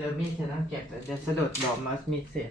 เจอมีดฉันต้องเก็บแต่จะสะดุดบอกมัสมีดเสร็จ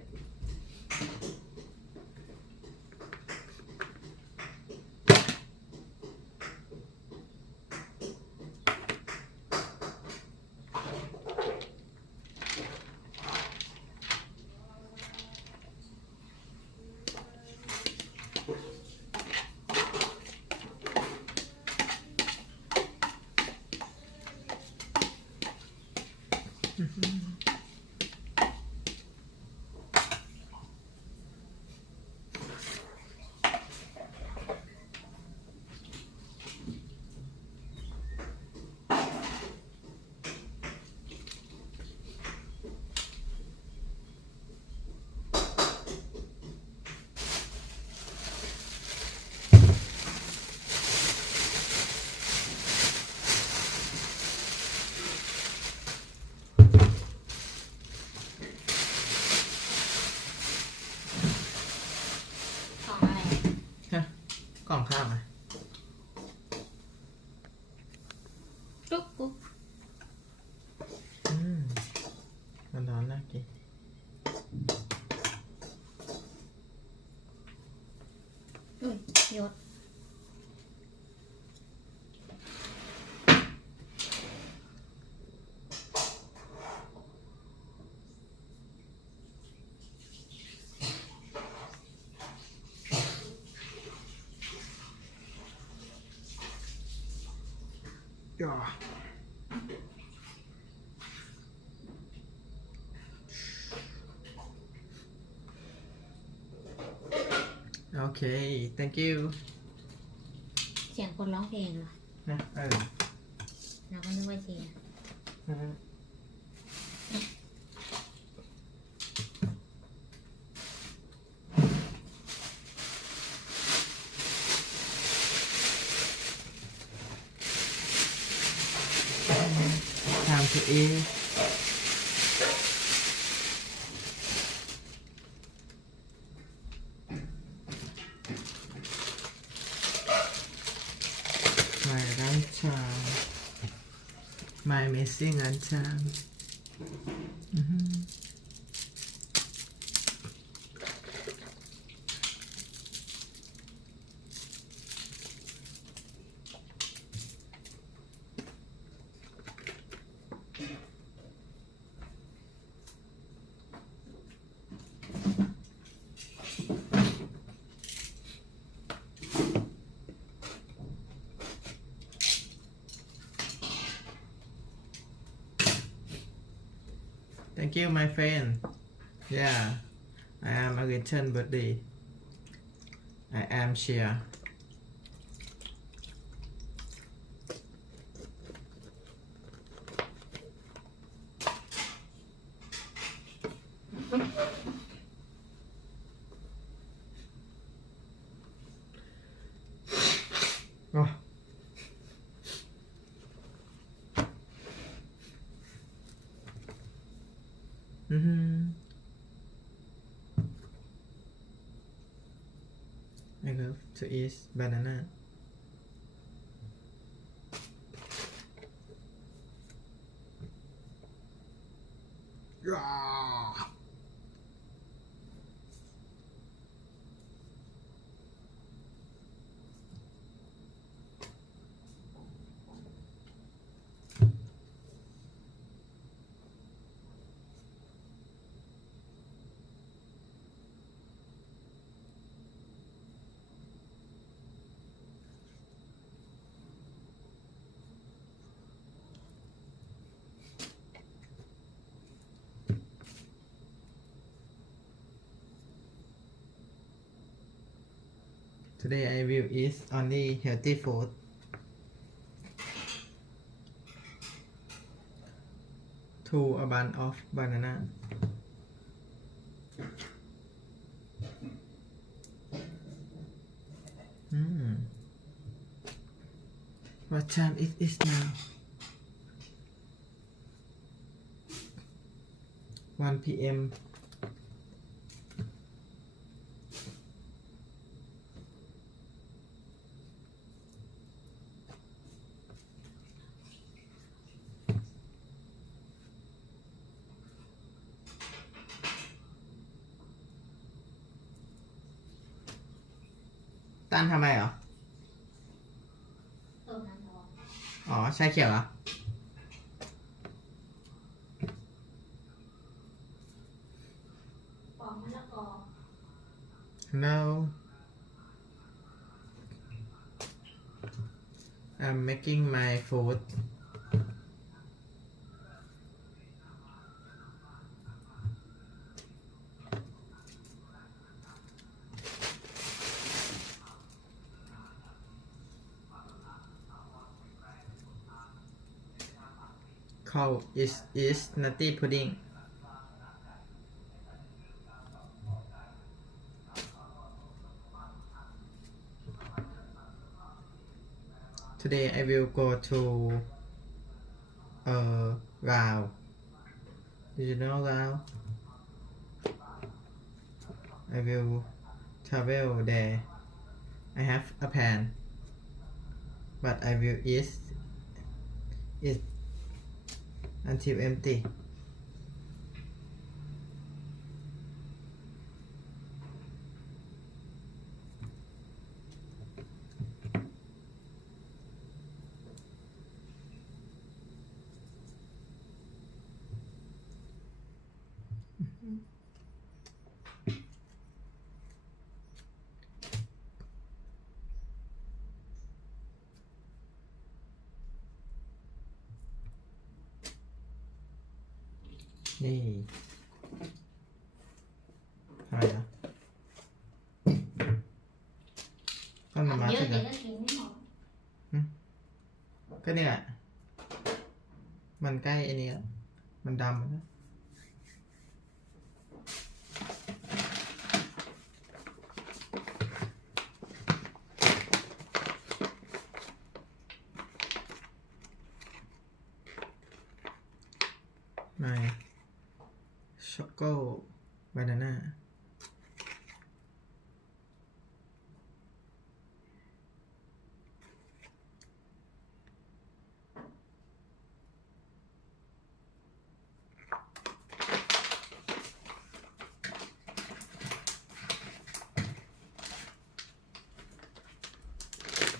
กล่องข้าวไหมจุ๊กกุ๊กร้อนๆน่ากินอุ้ยยศย่อโอเค thank you เสียงคนร้องเพลงเหรอ นะเราก็นึกว่าเชียร์ time to eat ไม่ร้านชาไม่ missing ร้านชาThank you, my friend. Yeah, I am a return birthday. I am cheer. Oh. I love to eat banana. Yeah. Today I will eat only healthy food. Two a bunch of banana. What time it is now? 1 p.m. ตั้นทำไมเหรอ เพิ่มน้ำร้อน อ๋อชาเขียวเหรอ ปอกมะละกอ Hello I'm making my food called is nutty pudding Today I will go to Laos. Do you know Laos? I will travel there. I have a plan, but I will eat it until empty.นี่ทำไมอ่ะก็นำมา เยอะ สิ เดี๋ นะ ยวก็กินไม่หมด ก็เนี่ยมันใกล้ไอ้นี้แล้วมันดำแล้วไม่ช็อกโกบานาน่า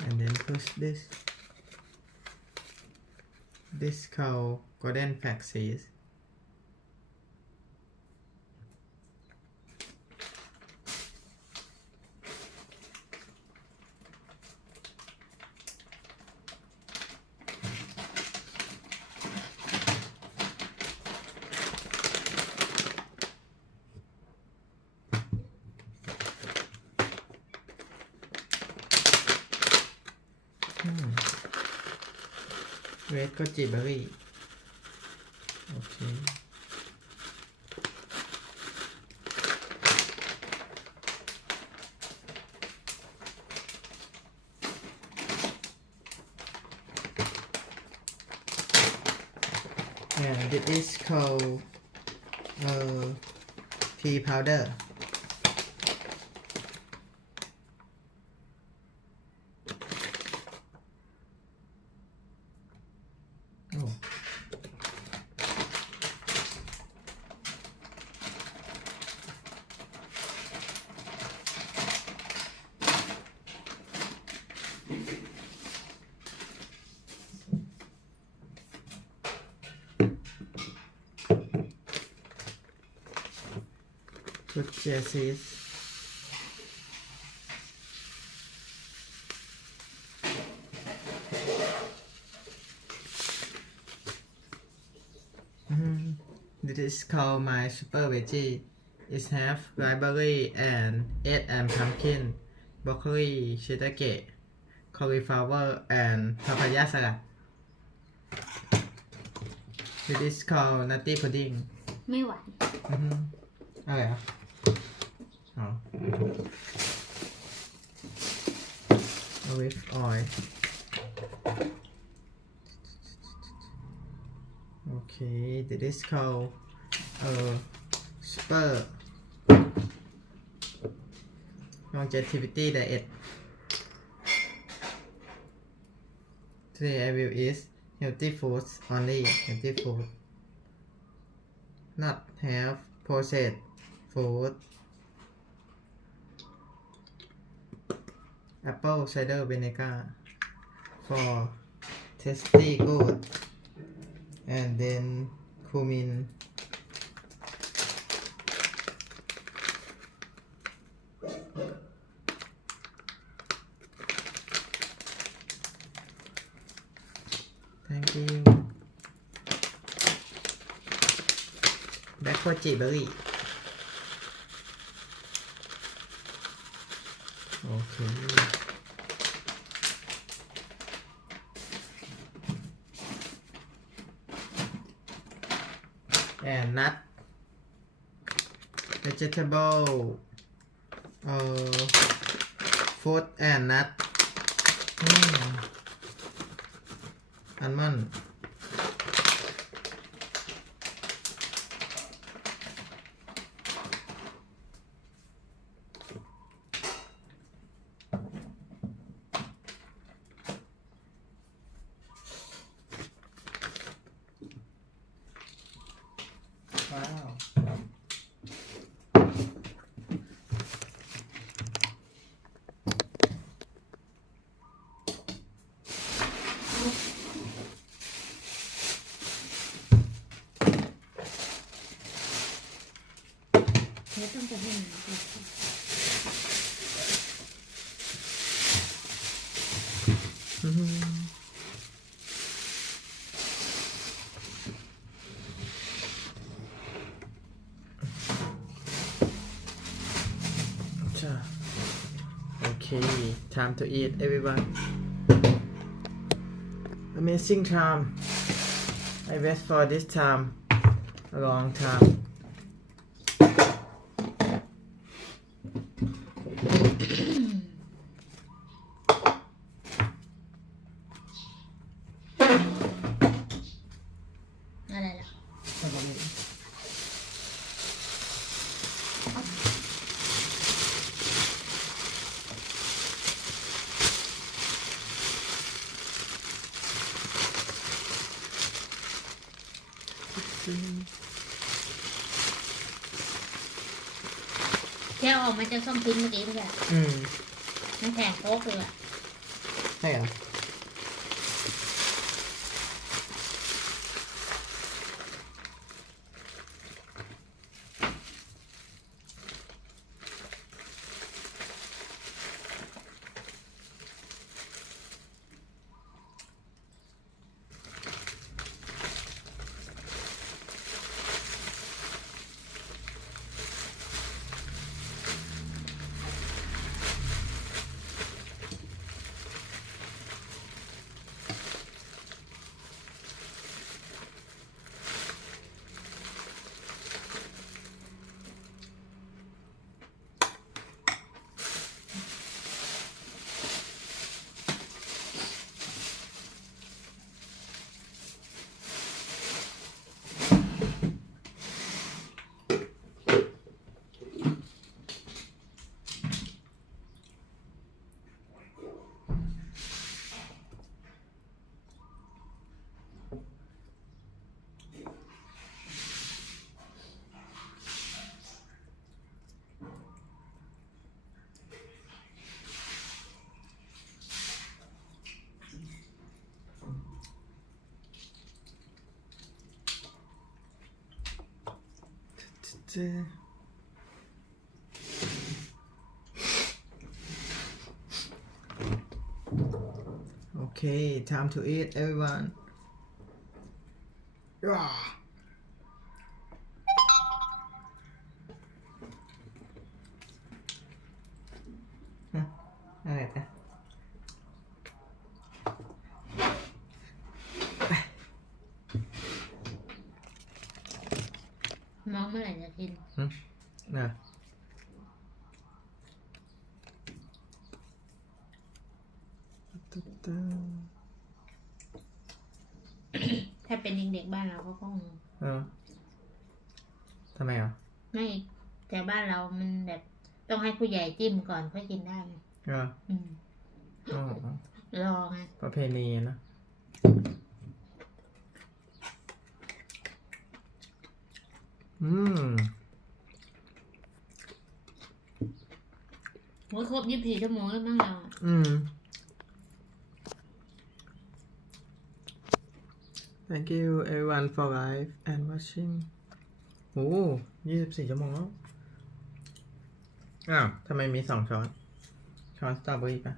and then push this called golden flax seedsเรดก็จิบเบอรี่โอเค and this is called tea powder oh put jesses This is called my super veggie. It have raspberry and egg and pumpkin, broccoli, shiitake, cauliflower and papaya salad. This is called nutty pudding. ไม่ไหว อะไรอ่ะอ๋อ olive oil okay this is called super longevity diet today I will eat healthy foods only healthy food not have processed food apple cider vinegar for tasty good and then cumin thank you black koji berry โอเค and nut vegetable fruit and nut almondว้าว ไม่ต้องไปให้หนาก่อน Okay, time to eat, everyone. Amazing time. I wait for this time a long time. อะไรล่ะ แค่ออกมาจากช่องพิมพ์เมื่อกี้ไม่ใช่เหรอ อืม น้ำแข็งโค้กเลยอะ ใช่เหรอ Okay, time to eat, everyone. Yeah. อะไรนะ มองเมื่อไหร่จะกิน น่ะ ถ้าเป็นเด็กๆบ้านเราก็คง ทำไมอ่ะ ไม่แต่บ้านเรามันแบบต้องให้ผู้ใหญ่จิ้มก่อนค่อยกินได้ไง อืม อ๋อ รอไง ประเพณีนะ หัว โอ้ยครบ24 ชั่วโมงแล้วมั้งเรา Thank you everyone for live and watching โอ้24 ชั่วโมงแล้วอ้าวทำไมมี2 ช้อนสตรอเบอรี่ปะ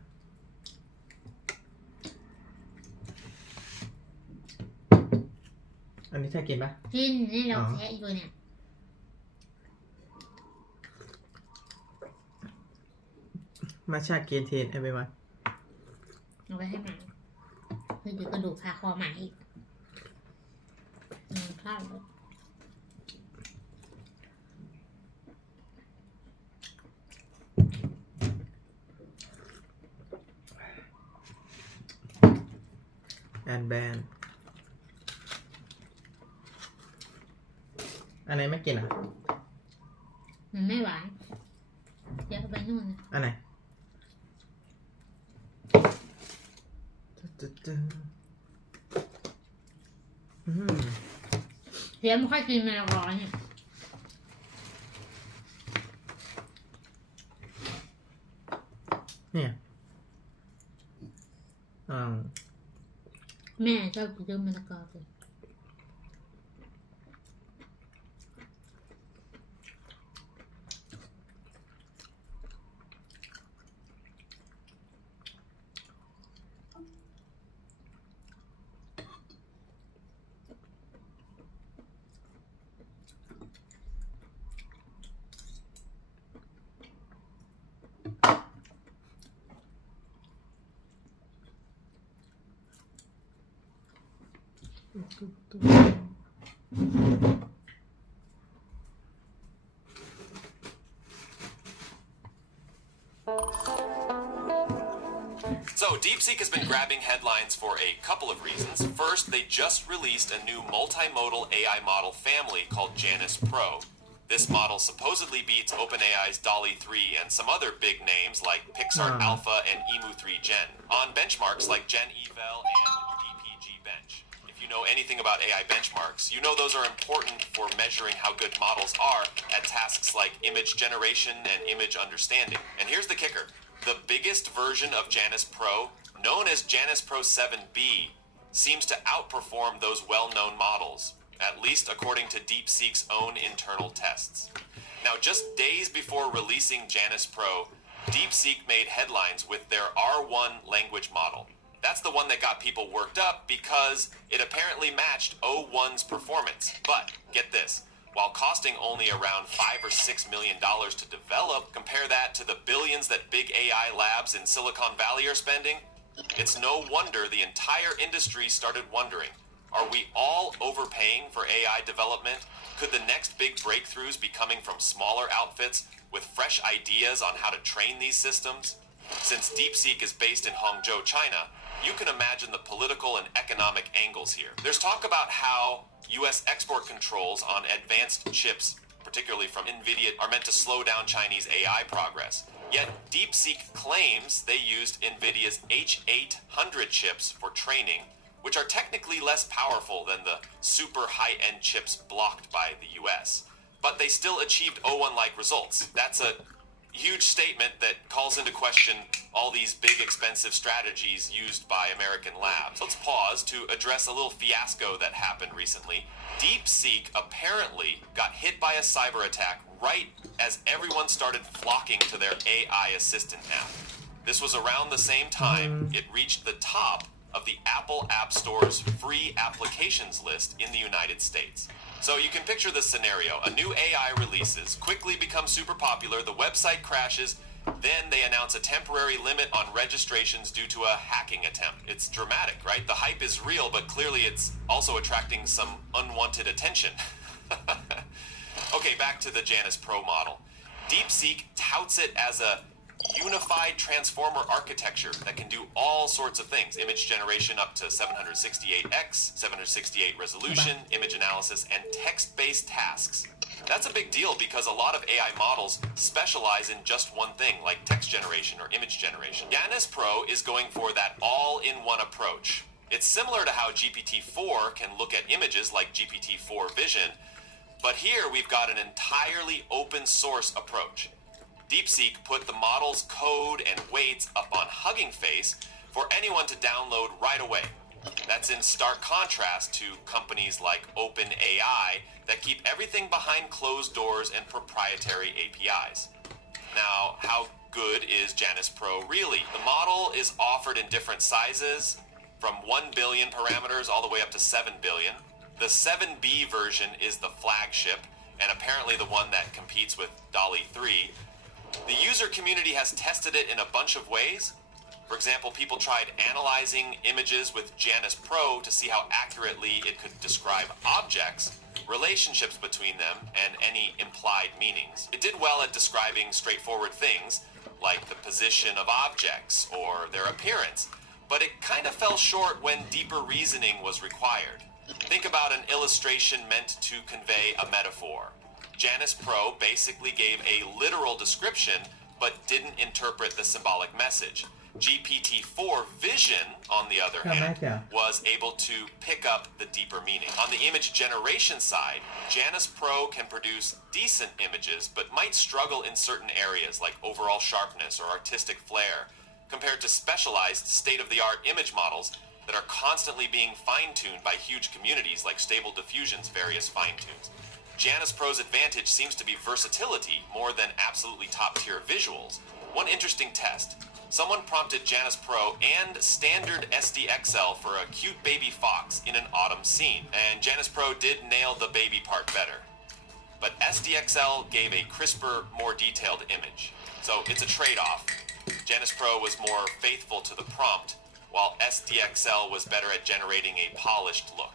อันนี้เธอกินปะ กินนี่เราแทะอยู่เนี่ย มาชากินเทน everyone เอาไปให้หมาคือเดี๋ยวกระดูกคาคอหมาอีกข้าวเลย and band อันไหนไม่กินอ่ะ มันไม่หวานเดี๋ยวเอาไปนู่นนะ อันไหนเดี๋ยวไม่ค่อยกินมะละกอเนี่ยแม่ชอบกินมะละกอเลย So, DeepSeek has been grabbing headlines for a couple of reasons. First, they just released a new multimodal AI model family called Janus Pro. This model supposedly beats OpenAI's DALL-E 3 and some other big names like Pixar Alpha and Emu 3 Gen on benchmarks like GenEval and DPG Bench. If you know anything about AI benchmarks, you know those are important for measuring how good models are at tasks like image generation and image understanding. And here's the kicker. The biggest version of Janus Pro, known as Janus Pro 7B, seems to outperform those well-known models, at least according to DeepSeek's own internal tests. Now, just days before releasing Janus Pro, DeepSeek made headlines with their R1 language model. That's the one that got people worked up because it apparently matched O1's performance. But, get this. While costing only around $5 or $6 million to develop, compare that to the billions that big AI labs in Silicon Valley are spending. It's no wonder the entire industry started wondering, are we all overpaying for AI development? Could the next big breakthroughs be coming from smaller outfits with fresh ideas on how to train these systems? Since DeepSeek is based in Hangzhou, China, you can imagine the political and economic angles here. There's talk about how U.S. export controls on advanced chips, particularly from NVIDIA, are meant to slow down Chinese AI progress. Yet DeepSeek claims they used NVIDIA's H800 chips for training, which are technically less powerful than the super high-end chips blocked by the U.S. But they still achieved O1-like results. That's a huge statement that calls into question all these big expensive strategies used by American labs. Let's pause to address a little fiasco that happened recently. DeepSeek apparently got hit by a cyber attack right as everyone started flocking to their AI assistant app. This was around the same time it reached the top of the Apple App Store's free applications list in the United States. So you can picture this scenario. A new AI releases, quickly becomes super popular, the website crashes, then they announce a temporary limit on registrations due to a hacking attempt. It's dramatic, right? The hype is real, but clearly it's also attracting some unwanted attention. Okay, back to the Janus Pro model. DeepSeek touts it as a unified transformer architecture that can do all sorts of things. Image generation up to 768x, 768 resolution, image analysis, and text-based tasks. That's a big deal because a lot of AI models specialize in just one thing, like text generation or image generation. Janus Pro is going for that all-in-one approach. It's similar to how GPT-4 can look at images like GPT-4 Vision, but here we've got an entirely open source approach. DeepSeek put the model's code and weights up on Hugging Face for anyone to download right away. That's in stark contrast to companies like OpenAI that keep everything behind closed doors and proprietary APIs. Now, how good is Janus Pro really? The model is offered in different sizes, from 1 billion parameters all the way up to 7 billion. The 7B version is the flagship, and apparently the one that competes with DALL-E 3. The user community has tested it in a bunch of ways. For example, people tried analyzing images with Janus Pro to see how accurately it could describe objects, relationships between them, and any implied meanings. It did well at describing straightforward things, like the position of objects or their appearance, but it kind of fell short when deeper reasoning was required. Think about an illustration meant to convey a metaphor. Janus Pro basically gave a literal description, but didn't interpret the symbolic message. GPT-4 Vision, on the other hand, was able to pick up the deeper meaning. On the image generation side, Janus Pro can produce decent images, but might struggle in certain areas like overall sharpness or artistic flair, compared to specialized state-of-the-art image models that are constantly being fine-tuned by huge communities like Stable Diffusion's various fine-tunes. Janus Pro's advantage seems to be versatility more than absolutely top-tier visuals. One interesting test. Someone prompted Janus Pro and standard SDXL for a cute baby fox in an autumn scene, and Janus Pro did nail the baby part better. But SDXL gave a crisper, more detailed image. So it's a trade-off. Janus Pro was more faithful to the prompt, while SDXL was better at generating a polished look.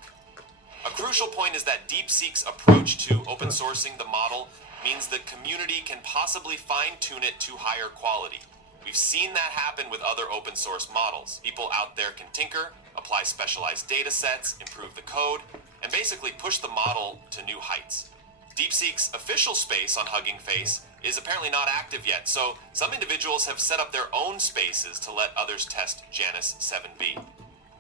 A crucial point is that DeepSeek's approach to open sourcing the model means the community can possibly fine-tune it to higher quality. We've seen that happen with other open source models. People out there can tinker, apply specialized data sets, improve the code, and basically push the model to new heights. DeepSeek's official space on Hugging Face is apparently not active yet, so some individuals have set up their own spaces to let others test Janus 7B.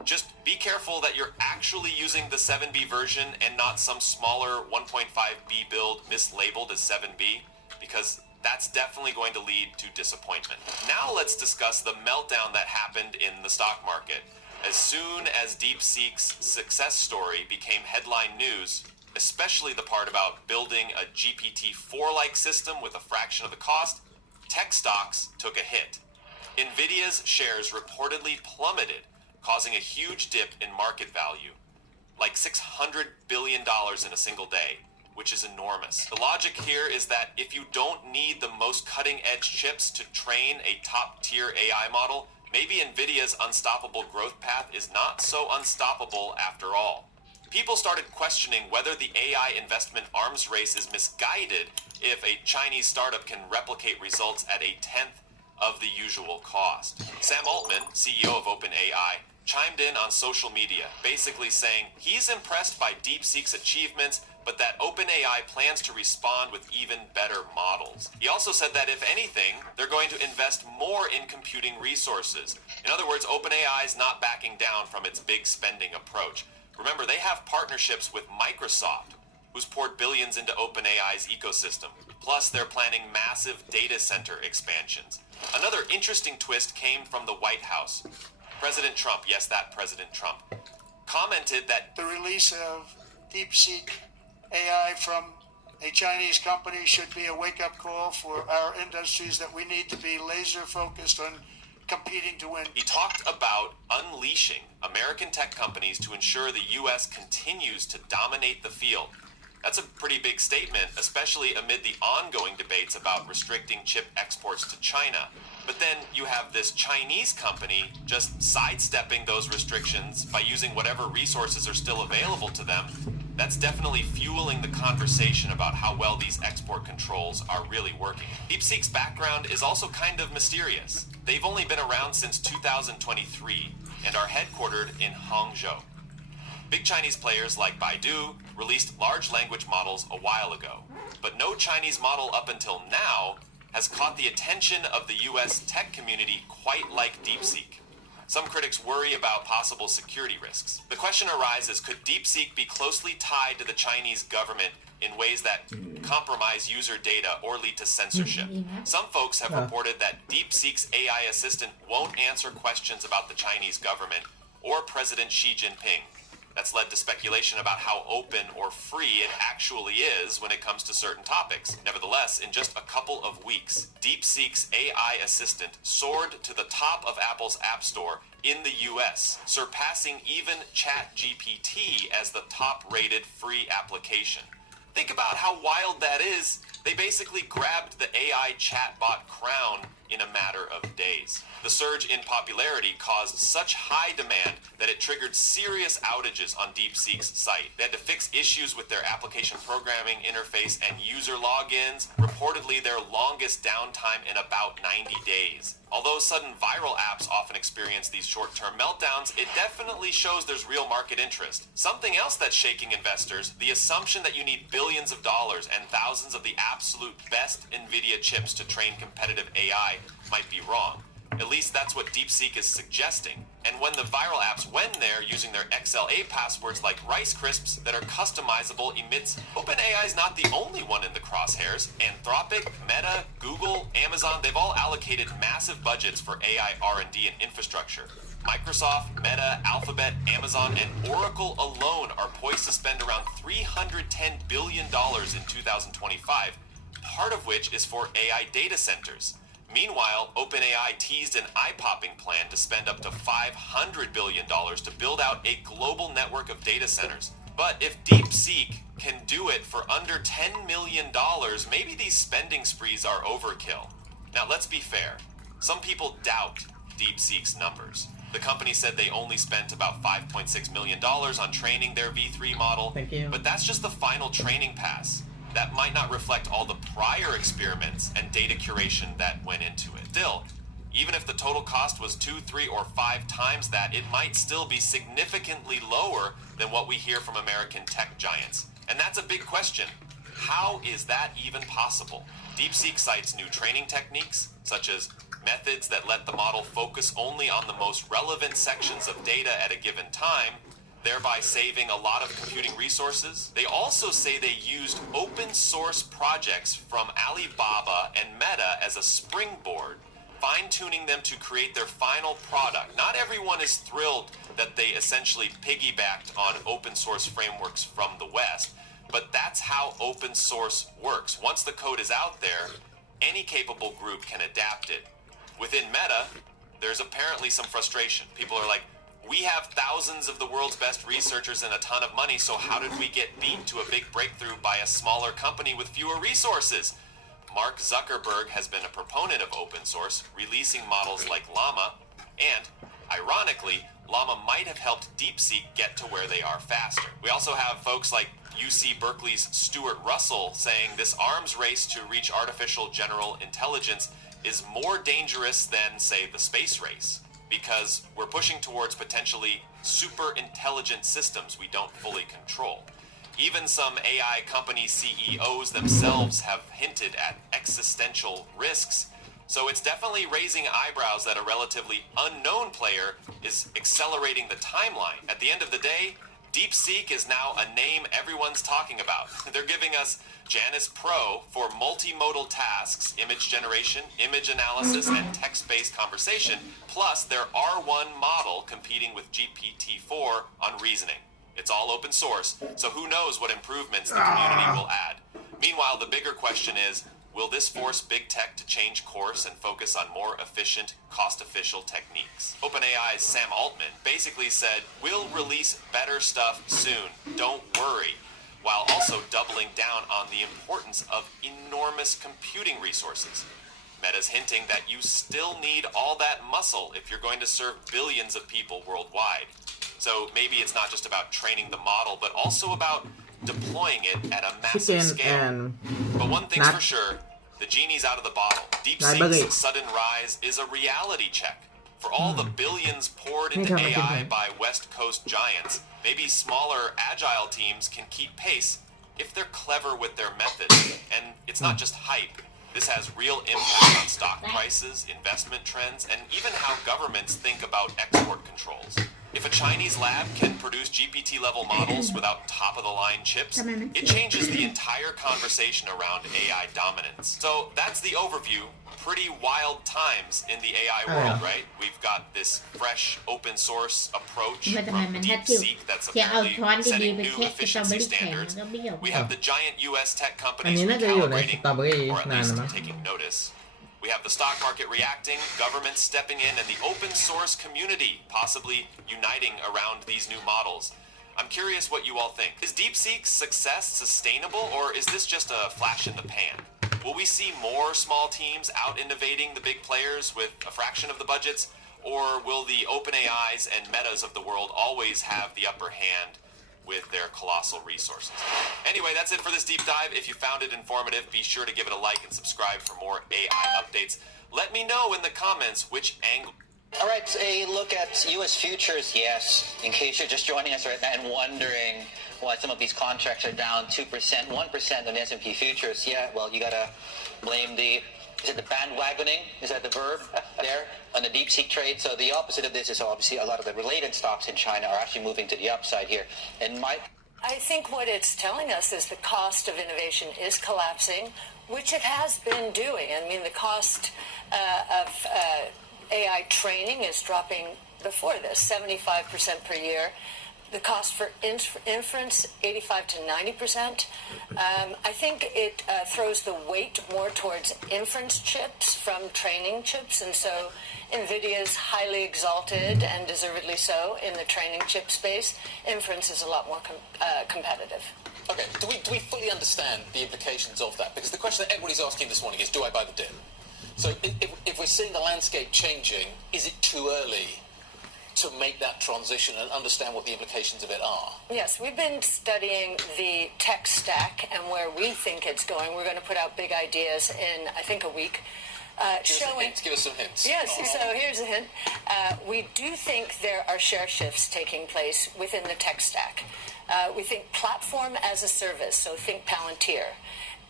Just be careful that you're actually using the 7B version and not some smaller 1.5B build mislabeled as 7B, because that's definitely going to lead to disappointment. Now let's discuss the meltdown that happened in the stock market. As soon as DeepSeek's success story became headline news, especially the part about building a GPT-4-like system with a fraction of the cost, tech stocks took a hit. Nvidia's shares reportedly plummeted, causing a huge dip in market value, like $600 billion in a single day, which is enormous. The logic here is that if you don't need the most cutting-edge chips to train a top-tier AI model, maybe Nvidia's unstoppable growth path is not so unstoppable after all. People started questioning whether the AI investment arms race is misguided if a Chinese startup can replicate results at a tenth of the usual cost. Sam Altman, CEO of OpenAI, chimed in on social media, basically saying he's impressed by DeepSeek's achievements, but that OpenAI plans to respond with even better models. He also said that if anything, they're going to invest more in computing resources. In other words, OpenAI is not backing down from its big spending approach. Remember, they have partnerships with Microsoft, who's poured billions into OpenAI's ecosystem. Plus, they're planning massive data center expansions. Another interesting twist came from the White House. President Trump, yes, that President Trump, commented that the release of DeepSeek AI from a Chinese company should be a wake-up call for our industries, that we need to be laser-focused on competing to win. He talked about unleashing American tech companies to ensure the U.S. continues to dominate the field. That's a pretty big statement, especially amid the ongoing debates about restricting chip exports to China. But then you have this Chinese company just sidestepping those restrictions by using whatever resources are still available to them. That's definitely fueling the conversation about how well these export controls are really working. DeepSeek's background is also kind of mysterious. They've only been around since 2023 and are headquartered in Hangzhou. Big Chinese players like Baidu released large language models a while ago, but no Chinese model up until now has caught the attention of the US tech community quite like DeepSeek. Some critics worry about possible security risks. The question arises, could DeepSeek be closely tied to the Chinese government in ways that compromise user data or lead to censorship? Some folks have reported that DeepSeek's AI assistant won't answer questions about the Chinese government or President Xi Jinping. That's led to speculation about how open or free it actually is when it comes to certain topics. Nevertheless, in just a couple of weeks, DeepSeek's AI assistant soared to the top of Apple's App Store in the US, surpassing even ChatGPT as the top-rated free application. Think about how wild that is. They basically grabbed the AI chatbot crown in a matter of days. The surge in popularity caused such high demand that it triggered serious outages on DeepSeek's site. They had to fix issues with their application programming interface and user logins, reportedly their longest downtime in about 90 days. Although sudden viral apps often experience these short-term meltdowns, it definitely shows there's real market interest. Something else that's shaking investors, the assumption that you need billions of dollars and thousands of the absolute best NVIDIA chips to train competitive AI might be wrong. At least that's what DeepSeek is suggesting. And when the viral apps went there using their XLA passwords like Rice Crisps that are customizable emits, OpenAI is not the only one in the crosshairs. Anthropic, Meta, Google, Amazon, they've all allocated massive budgets for AI R&D and infrastructure. Microsoft, Meta, Alphabet, Amazon, and Oracle alone are poised to spend around $310 billion in 2025, part of which is for AI data centers. Meanwhile, OpenAI teased an eye-popping plan to spend up to $500 billion to build out a global network of data centers. But if DeepSeek can do it for under $10 million, maybe these spending sprees are overkill. Now, let's be fair. Some people doubt DeepSeek's numbers. The company said they only spent about $5.6 million on training their V3 model. Thank you. But that's just the final training pass. That might not reflect all the prior experiments and data curation that went into it. Still, even if the total cost was 2, 3, or 5 times that, it might still be significantly lower than what we hear from American tech giants. And that's a big question. How is that even possible? DeepSeek cites new training techniques, such as methods that let the model focus only on the most relevant sections of data at a given time, thereby saving a lot of computing resources. They also say they used open source projects from Alibaba and Meta as a springboard, fine-tuning them to create their final product. Not everyone is thrilled that they essentially piggybacked on open source frameworks from the West, but that's how open source works. Once the code is out there, any capable group can adapt it. Within Meta, there's apparently some frustration. People are like, we have thousands of the world's best researchers and a ton of money, so how did we get beat to a big breakthrough by a smaller company with fewer resources? Mark Zuckerberg has been a proponent of open source, releasing models like Llama, and, ironically, Llama might have helped DeepSeek get to where they are faster. We also have folks like UC Berkeley's Stuart Russell saying this arms race to reach artificial general intelligence is more dangerous than, say, the space race, because we're pushing towards potentially super intelligent systems we don't fully control. Even some AI company CEOs themselves have hinted at existential risks, so it's definitely raising eyebrows that a relatively unknown player is accelerating the timeline. At the end of the day, DeepSeek is now a name everyone's talking about. They're giving us Janus Pro for multimodal tasks, image generation, image analysis, and text-based conversation, plus their R1 model competing with GPT-4 on reasoning. It's all open source, so who knows what improvements the community will add. Meanwhile, the bigger question is, will this force big tech to change course and focus on more efficient, cost-efficient techniques? OpenAI's Sam Altman basically said, we'll release better stuff soon, don't worry, while also doubling down on the importance of enormous computing resources. Meta's hinting that you still need all that muscle if you're going to serve billions of people worldwide. So maybe it's not just about training the model, but also about deploying it at a massive scale. But one thing's for sure, the genie's out of the bottle. DeepSeek's sudden rise is a reality check. For all the billions poured into AI by West Coast giants, maybe smaller, agile teams can keep pace if they're clever with their methods. And it's not just hype. This has real impact on stock prices, investment trends, and even how governments think about export controls. If a Chinese lab can produce GPT-level models without top-of-the-line chips, it changes the entire conversation around AI dominance. So that's the overview. Pretty wild times in the AI world, right? We've got this fresh open source approach from DeepSeek that's apparently setting new efficiency standards. We have the giant US tech อัน companies นี้น่าจะอยู่ใน recalibrating, สตรอเบอรี่ or at นานแล้ว least มั้ง taking notice. We have the stock market reacting, governments stepping in, and the open source community possibly uniting around these new models. I'm curious what you all think. Is DeepSeek's success sustainable, or is this just a flash in the pan? Will we see more small teams out innovating the big players with a fraction of the budgets, or will the OpenAIs and Metas of the world always have the upper hand with their colossal resources? Anyway, that's it for this deep dive. If you found it informative, be sure to give it a like and subscribe for more AI updates. Let me know in the comments which angle. All right, a look at U.S. futures, yes. In case you're just joining us right now and wondering why some of these contracts are down 2%, 1% on the S&P futures, yeah, well, you got to blame is it the bandwagoning? Is that the verb there on the DeepSeek trade? So the opposite of this is obviously a lot of the related stocks in China are actually moving to the upside here. And I think what it's telling us is the cost of innovation is collapsing, which it has been doing. I mean, the cost of AI training is dropping before this, 75% per year. The cost for inference, 85 to 90%. I think it throws the weight more towards inference chips from training chips, and so NVIDIA is highly exalted and deservedly so in the training chip space. Inference is a lot more competitive. Okay, do we fully understand the implications of that? Because the question that everybody's asking this morning is, do I buy the dip? So if we're seeing the landscape changing, is it too early to make that transition and understand what the implications of it are? Yes, we've been studying the tech stack and where we think it's going. We're going to put out big ideas in, I think, a week. Give us some hints. Yes, so here's a hint. We do think there are share shifts taking place within the tech stack. We think platform as a service, so think Palantir,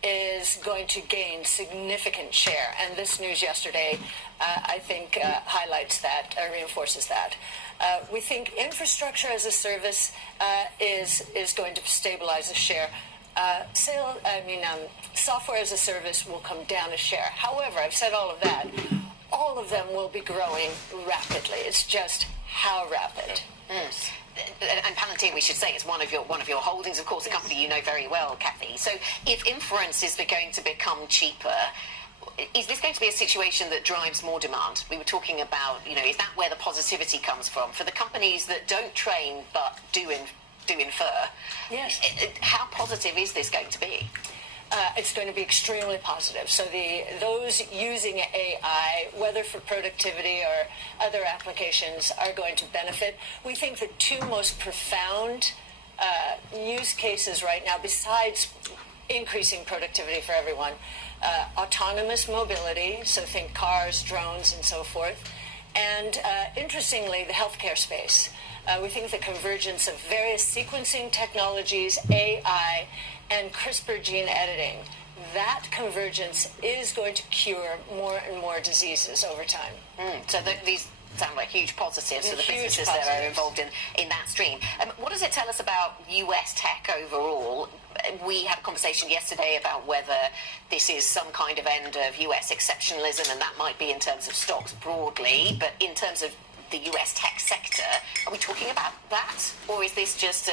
is going to gain significant share. And this news yesterday, I think, highlights that, reinforces that. We think infrastructure as a service is going to stabilize the share. Software as a service will come down a share. However, I've said all of that. All of them will be growing rapidly. It's just how rapid. Mm. And Palantir, we should say, is one of your holdings, of course, a company you know very well, Kathy. So if inference is going to become cheaper, is this going to be a situation that drives more demand? We were talking about, is that where the positivity comes from? For the companies that don't train but do infer, yes. How positive is this going to be? It's going to be extremely positive. So those using AI, whether for productivity or other applications, are going to benefit. We think the two most profound use cases right now, besides increasing productivity for everyone, autonomous mobility, so think cars, drones, and so forth, and interestingly, the healthcare space. We think the convergence of various sequencing technologies, AI, and CRISPR gene editing, that convergence is going to cure more and more diseases over time. So these sound like huge positives for the businesses that are involved in that stream. What does it tell us about US tech overall? We had a conversation yesterday about whether this is some kind of end of US exceptionalism, and that might be in terms of stocks broadly, but in terms of the US tech sector, are we talking about that? Or is this just, the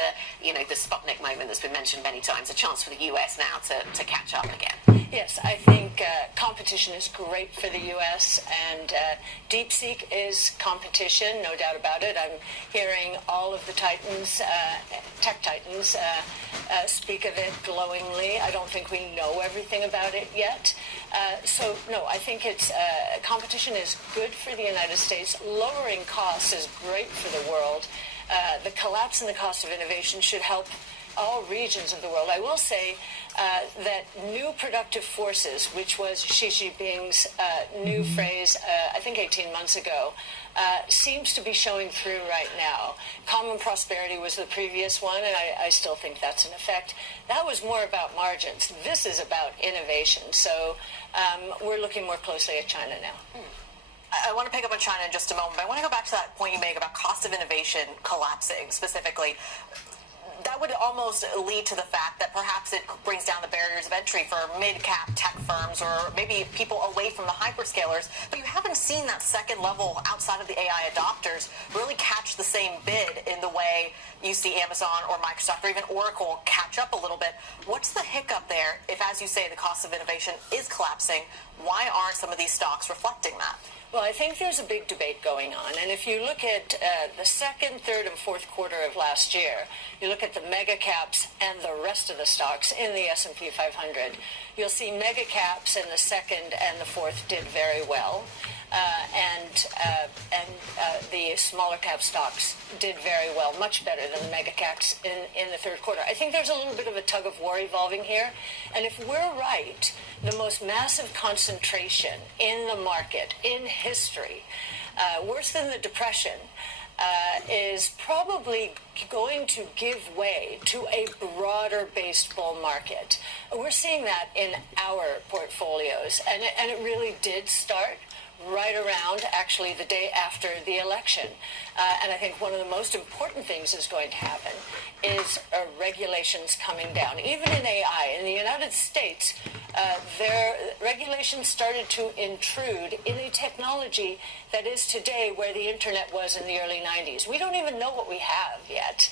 Sputnik moment that's been mentioned many times, a chance for the US now to catch up again? Yes, I think competition is great for the U.S., and DeepSeek is competition, no doubt about it. I'm hearing all of the titans, tech titans, speak of it glowingly. I don't think we know everything about it yet. So, no, I think competition is good for the United States. Lowering costs is great for the world. The collapse in the cost of innovation should help all regions of the world. I will say that new productive forces, which was Xi Jinping's new phrase, I think 18 months ago, seems to be showing through right now. Common prosperity was the previous one, and I still think that's in effect. That was more about margins. This is about innovation. So we're looking more closely at China now. I want to pick up on China in just a moment, but I want to go back to that point you make about cost of innovation collapsing specifically. That would almost lead to the fact that perhaps it brings down the barriers of entry for mid-cap tech firms or maybe people away from the hyperscalers. But you haven't seen that second level outside of the AI adopters really catch the same bid in the way you see Amazon or Microsoft or even Oracle catch up a little bit. What's the hiccup there if, as you say, the cost of innovation is collapsing? Why aren't some of these stocks reflecting that? Well, I think there's a big debate going on. And if you look at the second, third, and fourth quarter of last year, you look at the mega caps and the rest of the stocks in the S&P 500, you'll see mega caps in the second and the fourth did very well. And the smaller cap stocks did very well, much better than the mega caps in the third quarter. I think there's a little bit of a tug of war evolving here. And if we're right, the most massive concentration in the market in history, worse than the Depression, is probably going to give way to a broader-based bull market. We're seeing that in our portfolios, and it really did start right around, actually, the day after the election. And I think one of the most important things is going to happen is regulations coming down. Even in AI, in the United States, their regulations started to intrude in a technology that is today where the internet was in the early 90s. We don't even know what we have yet.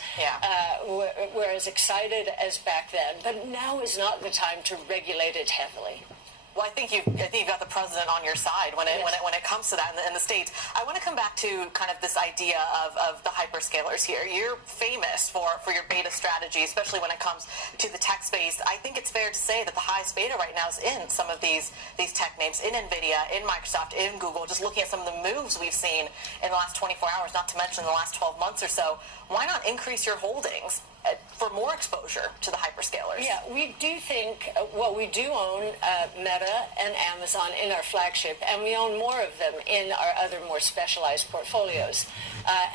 We're as excited as back then, but now is not the time to regulate it heavily. Well, I think you've got the president on your side when it comes to that in the States. I want to come back to kind of this idea of the hyperscalers here. You're famous for your beta strategy, especially when it comes to the tech space. I think it's fair to say that the highest beta right now is in some of these tech names, in NVIDIA, in Microsoft, in Google. Just looking at some of the moves we've seen in the last 24 hours, not to mention the last 12 months or so. Why not increase your holdings for more exposure to the hyperscalers? Yeah, we do think, we do own Meta and Amazon in our flagship, and we own more of them in our other more specialized portfolios.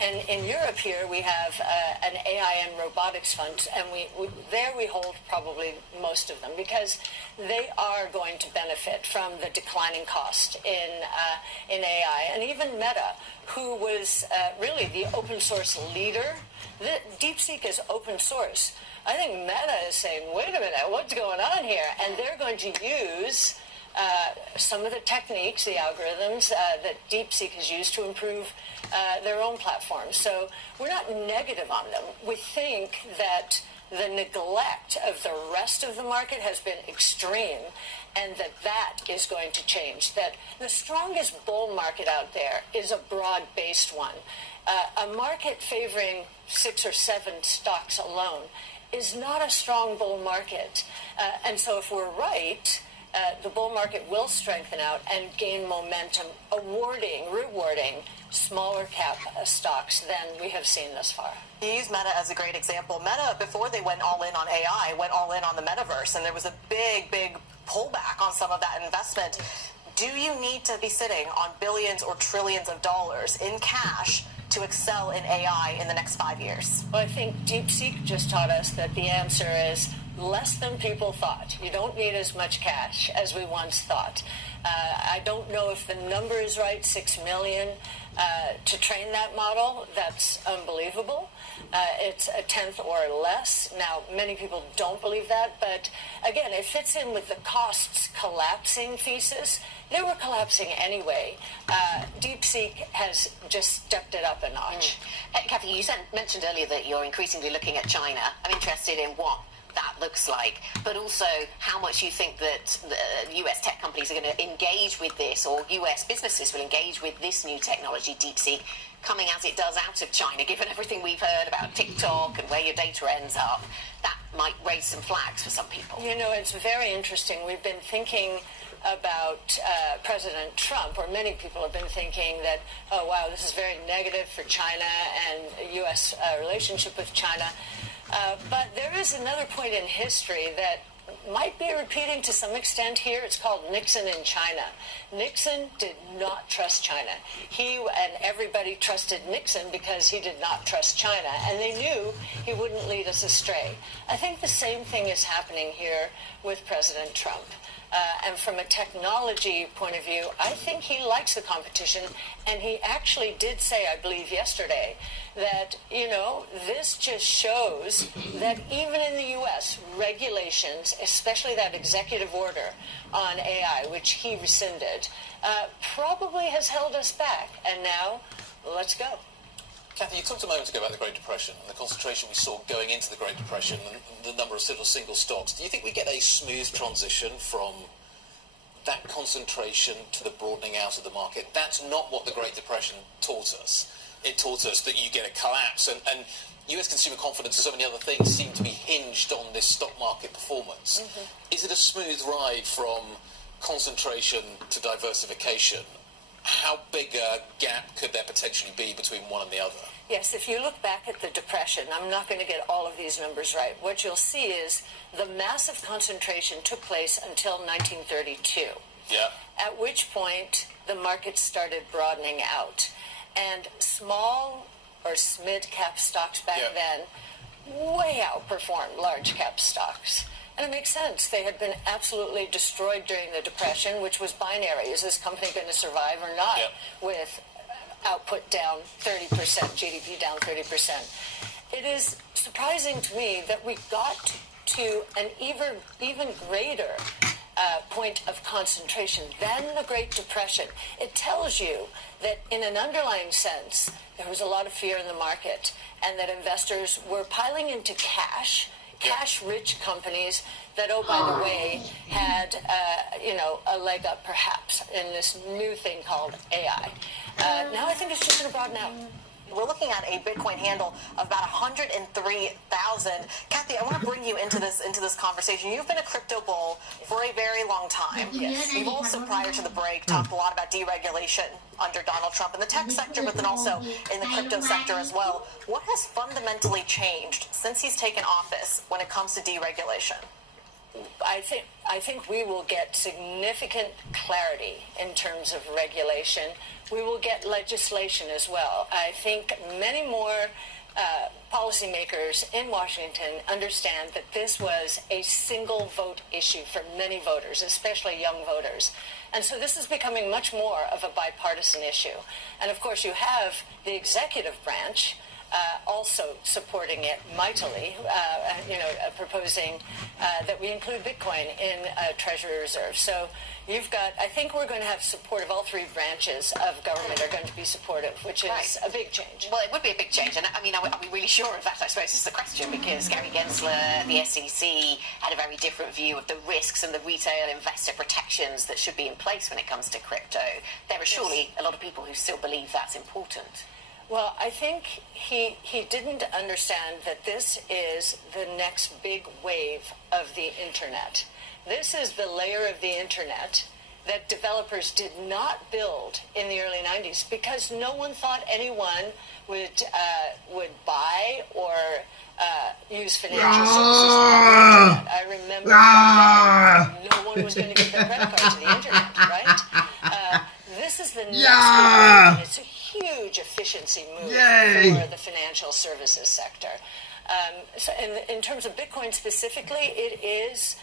And in Europe here, we have an AI and robotics fund, and we hold probably most of them because they are going to benefit from the declining cost in AI. And even Meta, who was really the open source leader. DeepSeek is open source. I think Meta is saying, wait a minute, what's going on here? And they're going to use some of the techniques, the algorithms that DeepSeek has used to improve their own platforms. So we're not negative on them. We think that the neglect of the rest of the market has been extreme, and that is going to change. That the strongest bull market out there is a broad-based one. A market favoring 6 or 7 stocks alone is not a strong bull market. And so if we're right, the bull market will strengthen out and gain momentum, rewarding smaller cap stocks than we have seen thus far. You use Meta as a great example. Meta, before they went all in on AI, went all in on the metaverse, and there was a big pullback on some of that investment. Do you need to be sitting on billions or trillions of dollars in cash to excel in AI in the next 5 years? Well, I think DeepSeek just taught us that the answer is less than people thought. You don't need as much cash as we once thought. I don't know if the number is right, 6 million to train that model. That's unbelievable. It's a tenth or less. Now, many people don't believe that, but again, it fits in with the costs collapsing thesis. They were collapsing anyway. DeepSeek has just stepped it up a notch. Kathy, you mentioned earlier that you're increasingly looking at China. I'm interested in what that looks like, but also how much you think that the US tech companies are going to engage with this, or US businesses will engage with this new technology, DeepSeek, coming as it does out of China, given everything we've heard about TikTok and where your data ends up. That might raise some flags for some people. You know, it's very interesting. We've been thinking about President Trump, or many people have been thinking that, oh, wow, this is very negative for China and U.S. relationship with China. But there is another point in history that might be repeating to some extent here. It's called Nixon in China. Nixon did not trust China. He and everybody trusted Nixon because he did not trust China, and they knew he wouldn't lead us astray. I think the same thing is happening here with President Trump. And from a technology point of view, I think he likes the competition. And he actually did say, I believe yesterday, that, this just shows that even in the U.S., regulations, especially that executive order on AI, which he rescinded, probably has held us back. And now, let's go. Kathy, you talked a moment ago about the Great Depression and the concentration we saw going into the Great Depression and the number of single stocks. Do you think we get a smooth transition from that concentration to the broadening out of the market? That's not what the Great Depression taught us. It taught us that you get a collapse, and US consumer confidence and so many other things seem to be hinged on this stock market performance. Mm-hmm. Is it a smooth ride from concentration to diversification? How big a gap could there potentially be between one and the other? Yes, if you look back at the Depression, I'm not going to get all of these numbers right. What you'll see is the massive concentration took place until 1932. Yeah. At which point the market started broadening out. And small or mid-cap stocks back then way outperformed large-cap stocks. And it makes sense. They had been absolutely destroyed during the Depression, which was binary. Is this company going to survive or not? With output down 30%, GDP down 30%. It is surprising to me that we got to an even greater point of concentration than the Great Depression. It tells you that in an underlying sense, there was a lot of fear in the market and that investors were piling into cash-rich companies that, oh, by the way, had, a leg up perhaps in this new thing called AI. Now I think it's just going to broaden out. We're looking at a Bitcoin handle of about 103,000. Kathy, I want to bring you into this conversation. You've been a crypto bull for a very long time. Yes. You've also, prior to the break, talked a lot about deregulation under Donald Trump in the tech sector, but then also in the crypto sector as well. What has fundamentally changed since he's taken office when it comes to deregulation? I think we will get significant clarity in terms of regulation. We will get legislation as well. I think many more policymakers in Washington understand that this was a single vote issue for many voters, especially young voters. And so this is becoming much more of a bipartisan issue. And of course you have the executive branch also supporting it mightily, proposing that we include Bitcoin in Treasury Reserve. So you've got, I think we're going to have support of all three branches of government are going to be supportive, which is a big change. Well, it would be a big change. And I mean, are we really sure of that, I suppose, is the question, because Gary Gensler, the SEC, had a very different view of the risks and the retail investor protections that should be in place when it comes to crypto. There are surely a lot of people who still believe that's important. Well, I think he didn't understand that this is the next big wave of the Internet. This is the layer of the Internet that developers did not build in the early 90s because no one thought anyone would buy or use financial services on the Internet. I remember no one was going to give their credit card to the Internet, right? This is the next big wave, and it's a huge efficiency move for the financial services sector. So in terms of Bitcoin specifically, it is